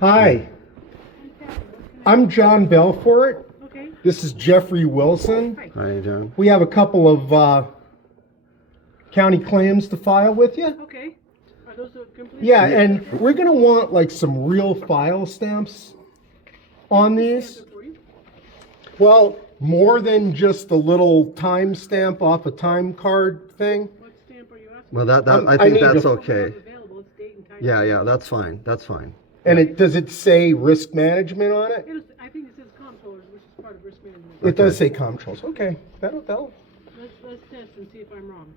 Hi, I'm John Belfort. Okay. This is Jeffrey Wilson. Hi, John. We have a couple of county claims to file with you. Okay. Are those complete? Yeah, and we're going to want like some real file stamps on these. Well, more than just a little time stamp off a time card thing. What stamp are you asking? Well, that I I think need that's to- okay. Available, it's date and time. Yeah, that's fine. That's fine. And does it say risk management on it? I think it says comptrollers, which is part of risk management. It does say comptrols. Okay, that'll. Let's test and see if I'm wrong.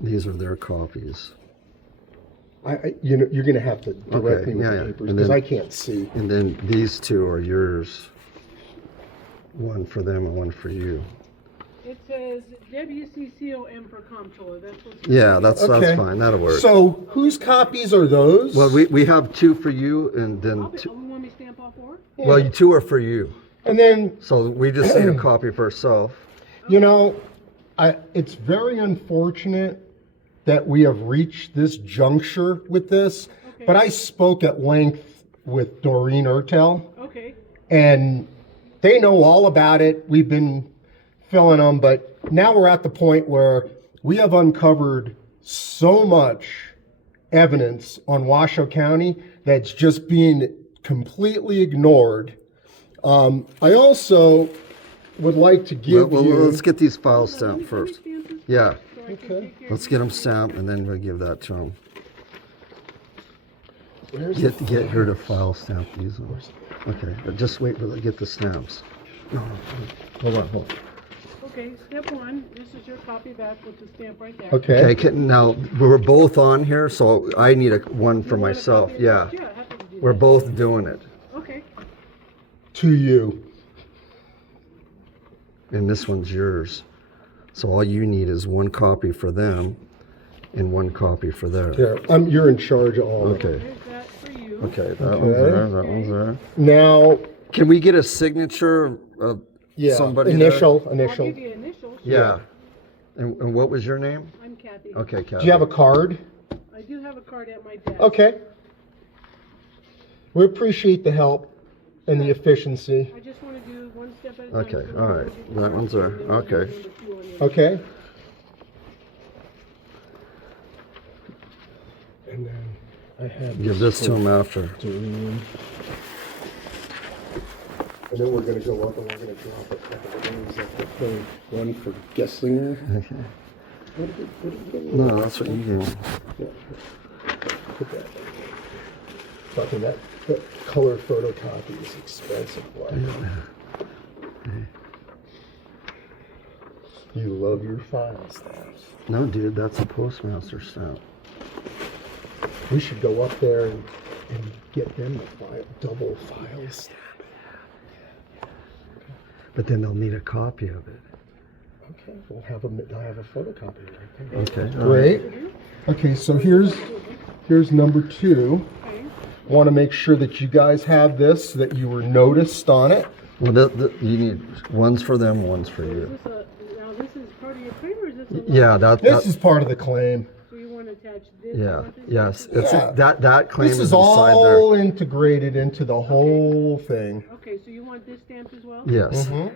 These are their copies. You're going to have to direct me with yeah, the yeah. papers And because then- I can't see. And then these two are yours. One for them and one for you. It says WCCOM for comptroller. That's what's. Yeah, that's Okay. fine. That'll work. So whose copies are those? Well, we have two for you, and then Oh, two. you want me to stamp all four? Well, two are for you. And then, So we just need a copy for ourselves. you know, it's very unfortunate that we have reached this juncture with this, Okay. but I spoke at length with Doreen Ertel, Okay. and they know all about it. We've been filling them, but now we're at the point where we have uncovered so much evidence on Washoe County that's just being completely ignored. I also would like to give Well, you. let's get these files Let stamped me first. stamp this Yeah, so I can Okay. take care let's of get them stamped, and then we'll give that to them. Where's Get her to file stamp these ones. Okay, but just wait till I get the stamps. No, hold on. Okay, step one, this is your copy back with the stamp right there. Okay. Okay, now we're both on here, so I need one for You want a myself. copy of Yeah, that? Yeah, happy to do we're that. both doing it, Okay. To you. and this one's yours. So all you need is one copy for them, and one copy for theirs. Here, you're in charge of all of it. Okay. There's that for you. Okay, that Okay. one's there. That one's there. Now, Can we get a signature of yeah, somebody? there? initial. I'll give you initials. Yeah. And what was your name? I'm Kathy. Okay, Kathy. Do you have a card? I do have a card at my desk. Okay. We appreciate the help and the efficiency. I just want to do one step at a time. Okay, So all we'll right. do the That first one's one, there. and then we'll do Okay. number two on the other. Okay. And then I have Give this to him after. Doreen. And then we're going to go up and we're going to drop it. One for Gesslinger. No, that's what you gave me. Put that. Talking that color photocopy is expensive. Boy. You love your file stamps. No, dude, that's a postmaster stamp. We should go up there and get them a double file stamp. But then they'll need a copy of it. Okay, we'll have I have a photocopy right there. Okay. all right. Great. Okay, so here's number 2. Okay. Want to make sure that you guys have this, that you were noticed on it. Well, you need one's for them, one's for Is you. this now this is part of your claim or is this a Yeah, that. This is part of the claim. So you want to attach this? Yeah. want this, Yes. this? It's Yeah. that claim This is is inside all there. integrated into the whole thing. Okay, so you want this stamped as well? Yes. Mhm.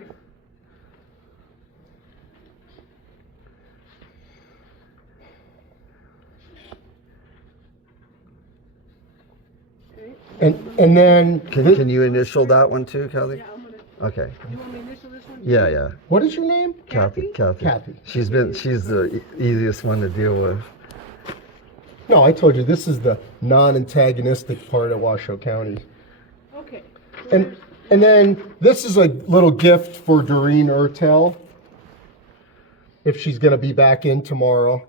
Okay. And then Can you initial that one too, Kathy? Yeah, I'm gonna. Okay. You want me to initial this one? Yeah, yeah. what is your name? Kathy. Kathy. She's the easiest one to deal with. No, I told you this is the non-antagonistic part of Washoe County. Okay. So And there's- and then this is a little gift for Doreen Ertel. If she's going to be back in tomorrow.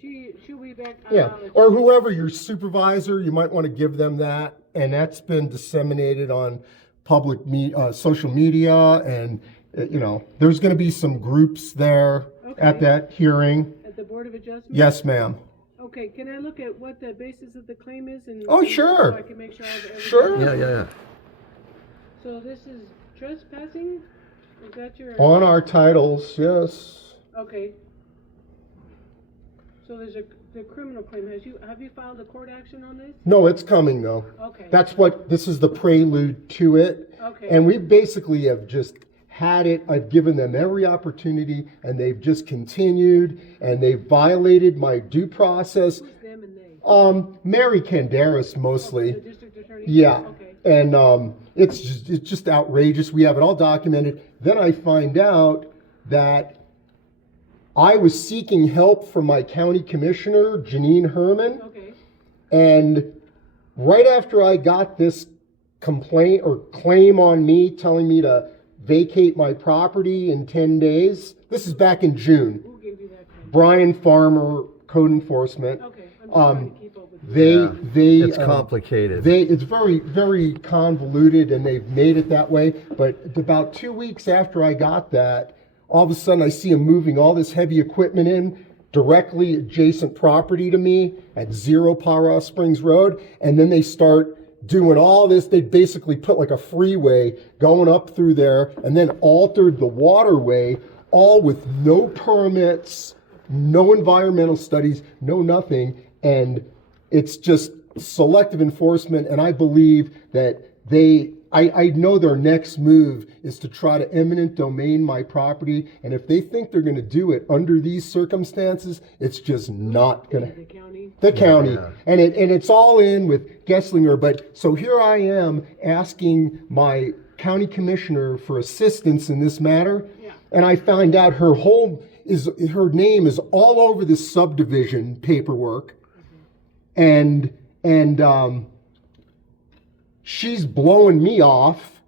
she'll be back. Yeah, or whoever your supervisor, you might want to give them that. And that's been disseminated on public social media, and there's going to be some groups there at Okay. that hearing. At the Board of Adjustment? Yes, ma'am. Okay, can I look at what the basis of the claim is? Oh, sure. So I can make sure everything- Sure. Yeah. So this is trespassing? Is that your? On our titles, yes. Okay. So there's a the criminal claim, have you filed a court action on this? No, it's coming though. Okay. This is the prelude to it. Okay. And we basically have just had it. I've given them every opportunity and they've just continued and they've violated my due process. Who's them and they? Mary Canderas mostly. The district attorney? Yeah. Okay. And it's just outrageous. We have it all documented. Then I find out that I was seeking help from my county commissioner, Janine Herman. Okay. And right after I got this complaint or claim on me telling me to vacate my property in 10 days, this is back in June. Who gave you that claim? Brian Farmer, code enforcement. Okay. I'm just trying to keep up with you. It's complicated. It's very, very convoluted, and they've made it that way. But about 2 weeks after I got that, all of a sudden I see them moving all this heavy equipment in directly adjacent property to me at 0 Para Springs Road, and then they start doing all this. They basically put like a freeway going up through there, and then altered the waterway, all with no permits, no environmental studies, no nothing, and it's just selective enforcement. And I believe that I know their next move is to try to eminent domain my property, and if they think they're going to do it under these circumstances, it's just not going to. The county? The county, Yeah. and it's all in with Gesslinger. But so here I am asking my county commissioner for assistance in this matter, Yeah. and I find out her name is all over this subdivision paperwork, and she's blowing me off.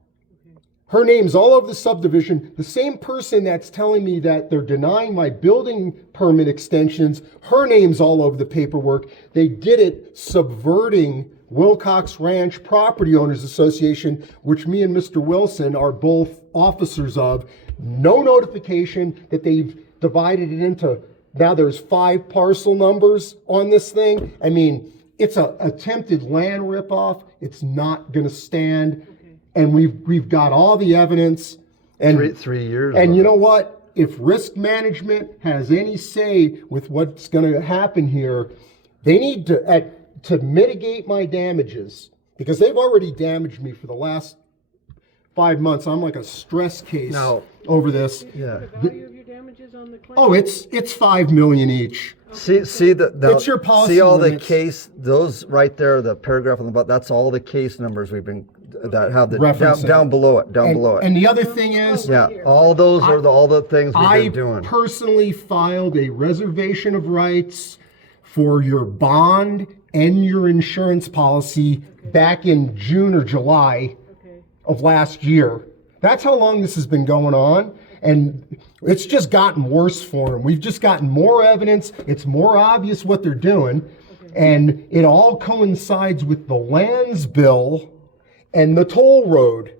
Her name's all over the subdivision. The same person that's telling me that they're denying my building permit extensions, her name's all over the paperwork. They did it subverting Wilcox Ranch Property Owners Association, which me and Mr. Wilson are both officers of. No notification that they've divided it into, now there's 5 parcel numbers on this thing. I mean, it's a attempted land ripoff. It's not going to stand. And we've got all the evidence. And 3 years. And you know what? If risk management has any say with what's going to happen here, they need to mitigate my damages, because they've already damaged me for the last 5 months. I'm like a stress case Now- over this. Yeah. The value of your damages on the claim? Oh, it's $5 million each. See It's your policy See all limits. the case, those right there, the paragraph on the bottom. That's all the case numbers we've been that have the Referencing. down below it, below it. And the other thing is, Yeah, all those are all the things we've I been doing. personally filed a reservation of rights for your bond and your insurance policy back in June or July of last year. That's how long this has been going on. And it's just gotten worse for them. We've just gotten more evidence. It's more obvious what they're doing. And it all coincides with the lands bill and the toll road.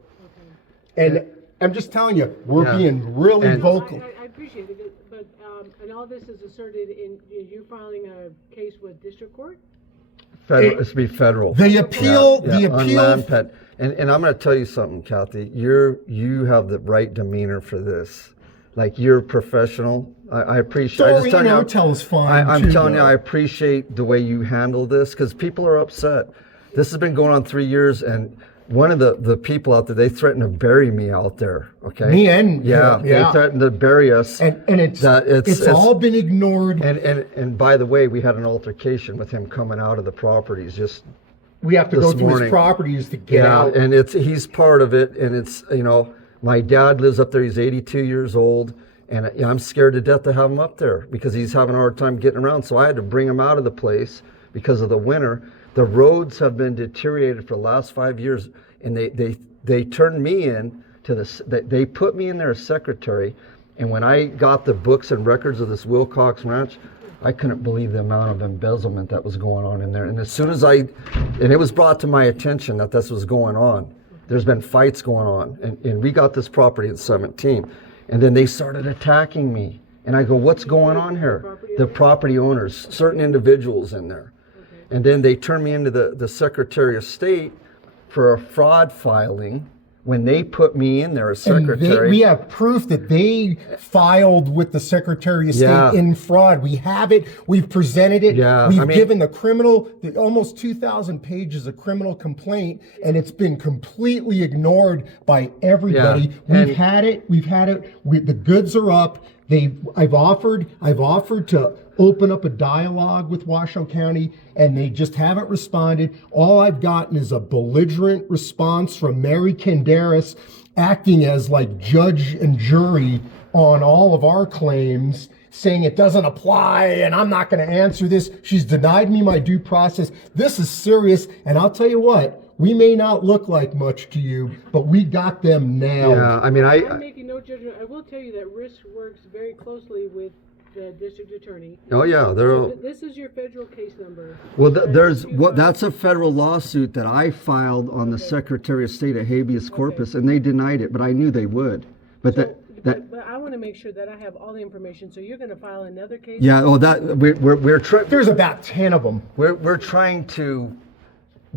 And I'm just telling you, we're Yeah. being really And- vocal. I appreciate it, but, and all this is asserted in you filing a case with district court? Federal, it's to be federal. The appeal, Yeah, the on appeal. land pet. And I'm going to tell you something, Kathy. You have the right demeanor for this. Like, you're professional. I appreciate. I just Doreen telling you, Otel's fine, I'm too, telling you, though. I appreciate the way you handle this, because people are upset. This has been going on 3 years, and one of the people out there, they threatened to bury me out there. Okay. Me and yeah, him, yeah. they threatened to bury us. And it's That all been ignored. And by the way, we had an altercation with him coming out of the properties just. We have to go this through morning. his properties to get out. And he's part of it, and it's, my dad lives up there. He's 82 years old, and I'm scared to death to have him up there because he's having a hard time getting around. So I had to bring him out of the place because of the winter. The roads have been deteriorated for the last 5 years, and they turned me in to this. They put me in there as secretary, and when I got the books and records of this Wilcox Ranch, I couldn't believe the amount of embezzlement that was going on in there. And as soon as and it was brought to my attention that this was going on, there's been fights going on. And we got this property at 17. And then they started attacking me. And I go, what's going on here? The property owners, certain individuals in there. And then they turned me into the Secretary of State for a fraud filing when they put me in there as And secretary. we have proof that they filed with the Secretary of State Yeah. in fraud. We have it. We've presented it. Yeah, We've I mean- given the almost 2,000 pages of criminal complaint, and it's been completely ignored by everybody. Yeah, We've and- had it. The goods are up. I've offered to open up a dialogue with Washoe County, and they just haven't responded. All I've gotten is a belligerent response from Mary Canderas, acting as like judge and jury on all of our claims, saying it doesn't apply and I'm not going to answer this. She's denied me my due process. This is serious, and I'll tell you what, we may not look like much to you, but we got them nailed. Yeah, I mean, I'm making no judgment. I will tell you that RISC works very closely with the district attorney. oh yeah, they're. So this is your federal case number. Well, that's a federal lawsuit that I filed on the Secretary of State of habeas corpus, and they denied it, but I knew they would. But But I want to make sure that I have all the information. So you're going to file another case? yeah, well, we're trying. There's about 10 of them. We're trying to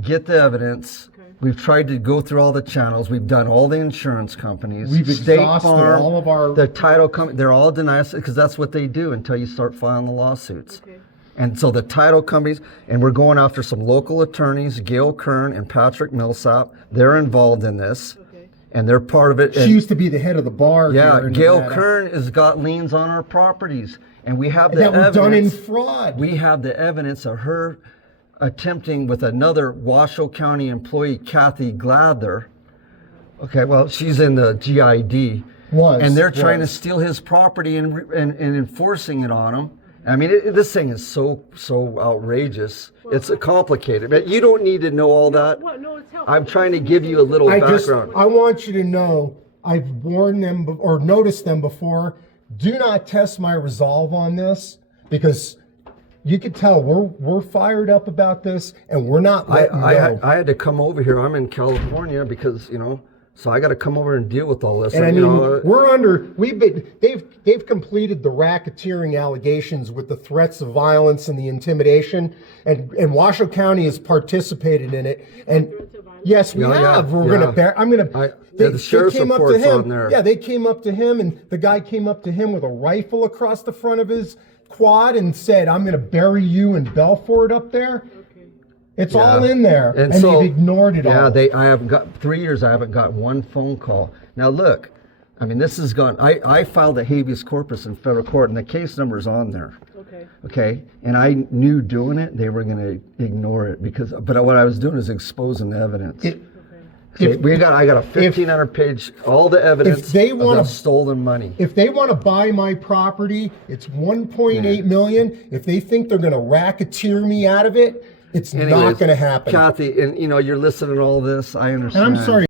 get the evidence. Okay. We've tried to go through all the channels. We've done all the insurance companies. We've State exhausted Farm, all of our- the title company. They're all denying us because that's what they do until you start filing the lawsuits. Okay. And so the title companies, and we're going after some local attorneys, Gail Kern and Patrick Millsap. They're involved in this, Okay. and they're part of it. She And- used to be the head of the bar. yeah, here in Gail Nevada. Kern has got liens on our properties, and we have the That were evidence. done in fraud. We have the evidence of her attempting with another Washoe County employee, Kathy Glather. Okay, well, she's in the GID. And they're trying to steal his property and enforcing it on him. I mean, this thing is so outrageous. It's complicated. But you don't need to know all that. Well, no, it's helpful. I'm trying to give you a little background. I want you to know, I've warned them or noticed them before. Do not test my resolve on this, because you can tell we're fired up about this, and we're not letting go. I had to come over here. I'm in California because, so I got to come over and deal with all this. And I mean, they've completed the racketeering allegations with the threats of violence and the intimidation, and Washoe County has participated in it. And Threats of violence? yes, we Yeah, have. We're yeah. gonna bear. I'm gonna. The sheriff's came up to report's him. on there. Yeah, they came up to him, and the guy came up to him with a rifle across the front of his quad and said, "I'm gonna bury you in Belfort up there." Okay. It's all in there, and so, they've ignored it all. Yeah, I haven't got 3 years. I haven't got one phone call. Now look, I mean, this has gone. I filed a habeas corpus in federal court, and the case number is on there. Okay. Okay, and I knew doing it, they were going to ignore it but what I was doing is exposing the evidence. Okay, I got a 1,500-page, all the evidence they of wanna- the stolen money. If they want to buy my property, it's 1.8 million. If they think they're going to racketeer me out of it, it's not Anyways, going to happen. Kathy, and you're listening to all this. I understand. And I'm sorry.